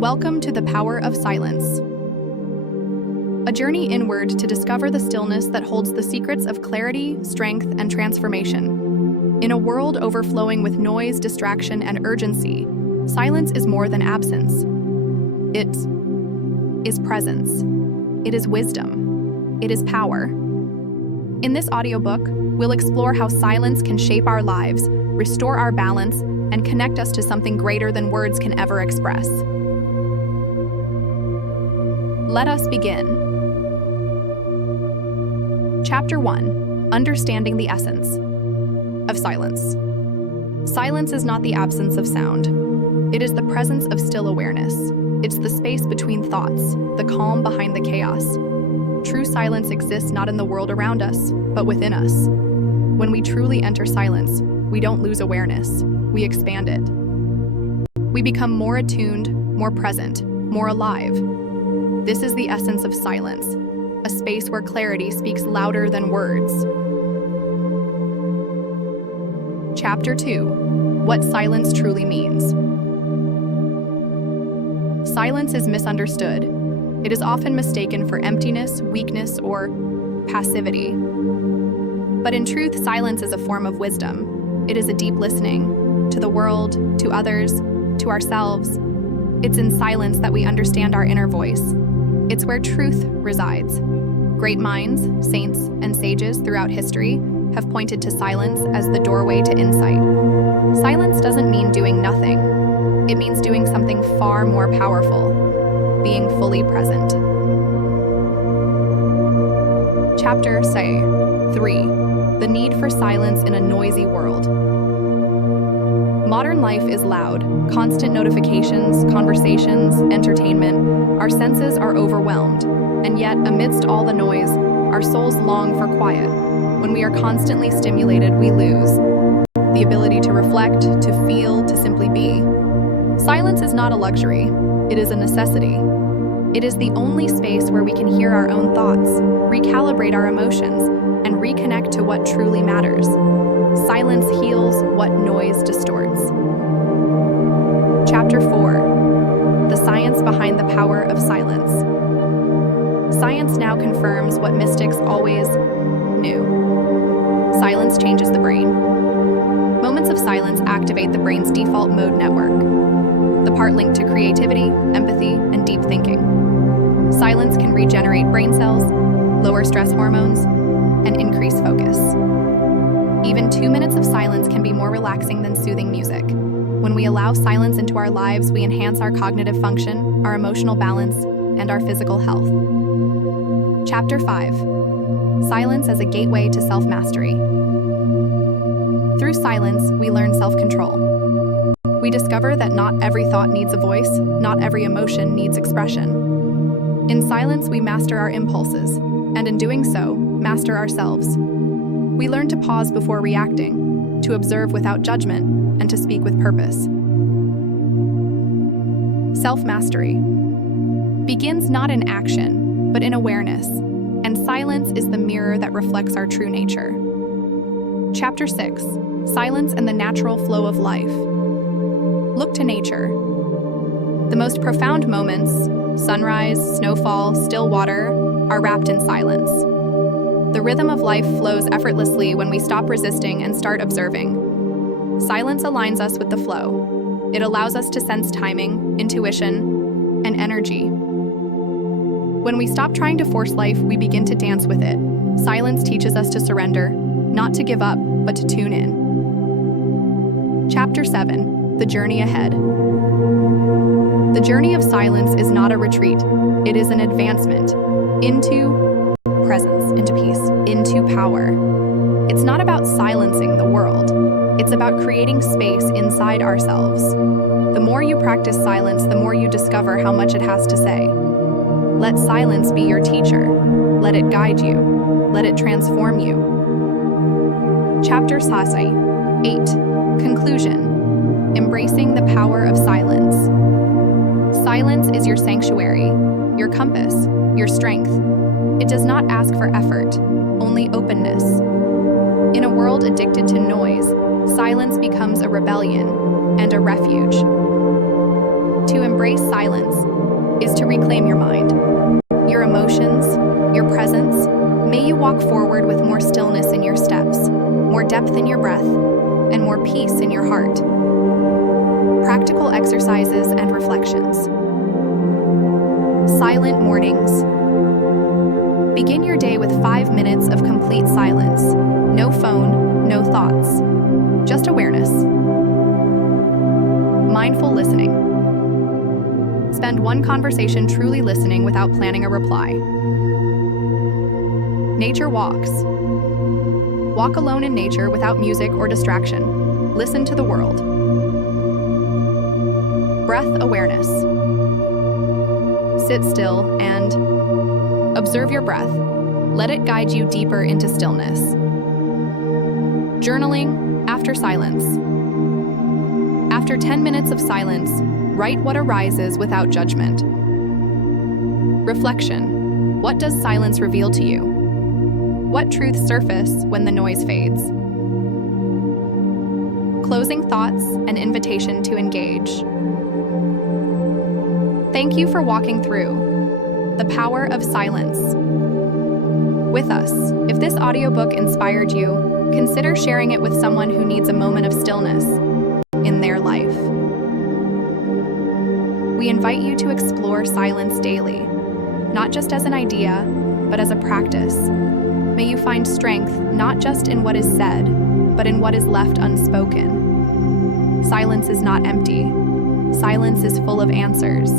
Welcome to the Power of Silence, a journey inward to discover the stillness that holds the secrets of clarity, strength, and transformation. In a world overflowing with noise, distraction, and urgency, silence is more than absence. It is presence. It is wisdom. It is power. In this audiobook, we'll explore how silence can shape our lives, restore our balance, and connect us to something greater than words can ever express. Let us begin. Chapter 1: Understanding the Essence of Silence. Silence is not the absence of sound. It is the presence of still awareness. It's the space between thoughts, the calm behind the chaos. True silence exists not in the world around us, but within us. When we truly enter silence, we don't lose awareness, we expand it. We become more attuned, more present, more alive. This is the essence of silence, a space where clarity speaks louder than words. Chapter 2: What Silence Truly Means. Silence is misunderstood. It is often mistaken for emptiness, weakness, or passivity. But in truth, silence is a form of wisdom. It is a deep listening to the world, to others, to ourselves. It's in silence that we understand our inner voice. It's where truth resides. Great minds, saints, and sages throughout history have pointed to silence as the doorway to insight. Silence doesn't mean doing nothing. It means doing something far more powerful, being fully present. Chapter 3: The Need for Silence in a Noisy World. Modern life is loud. Constant notifications, conversations, entertainment. Our senses are overwhelmed. And yet, amidst all the noise, our souls long for quiet. When we are constantly stimulated, we lose the ability to reflect, to feel, to simply be. Silence is not a luxury. It is a necessity. It is the only space where we can hear our own thoughts, recalibrate our emotions, and reconnect to what truly matters. Silence heals what noise distorts. Chapter 4: The Science Behind the Power of Silence. Science now confirms what mystics always knew. Silence changes the brain. Moments of silence activate the brain's default mode network, the part linked to creativity, empathy, and deep thinking. Silence can regenerate brain cells, lower stress hormones, and increase focus. Even 2 minutes of silence can be more relaxing than soothing music. When we allow silence into our lives, we enhance our cognitive function, our emotional balance, and our physical health. Chapter 5: Silence as a Gateway to Self-Mastery. Through silence, we learn self-control. We discover that not every thought needs a voice, not every emotion needs expression. In silence, we master our impulses, and in doing so, master ourselves. We learn to pause before reacting, to observe without judgment, and to speak with purpose. Self-mastery begins not in action, but in awareness, and silence is the mirror that reflects our true nature. Chapter 6: Silence and the Natural Flow of Life. Look to nature. The most profound moments, sunrise, snowfall, still water, are wrapped in silence. The rhythm of life flows effortlessly when we stop resisting and start observing. Silence aligns us with the flow. It allows us to sense timing, intuition, and energy. When we stop trying to force life, we begin to dance with it. Silence teaches us to surrender, not to give up, but to tune in. Chapter 7: The Journey Ahead. The journey of silence is not a retreat. It is an advancement into presence, into peace, into power. It's not about silencing the world. It's about creating space inside ourselves. The more you practice silence, the more you discover how much it has to say. Let silence be your teacher. Let it guide you. Let it transform you. Chapter 8: Conclusion. Embracing the power of silence. Silence is your sanctuary, your compass, your strength. It does not ask for effort, only openness. In a world addicted to noise, silence becomes a rebellion and a refuge. To embrace silence is to reclaim your mind, your emotions, your presence. May you walk forward with more stillness in your steps, more depth in your breath, and more peace in your heart. Practical exercises and reflections. Silent mornings. Begin your day with 5 minutes of complete silence. No phone, no thoughts, just awareness. Mindful listening. Spend one conversation truly listening without planning a reply. Nature walks. Walk alone in nature without music or distraction. Listen to the world. Breath awareness. Sit still and observe your breath. Let it guide you deeper into stillness. Journaling after silence. After 10 minutes of silence, write what arises without judgment. Reflection. What does silence reveal to you? What truths surface when the noise fades? Closing thoughts, an invitation to engage. Thank you for walking through the power of silence with us. If this audiobook inspired you, consider sharing it with someone who needs a moment of stillness in their life. We invite you to explore silence daily, not just as an idea, but as a practice. May you find strength not just in what is said, but in what is left unspoken. Silence is not empty. Silence is full of answers.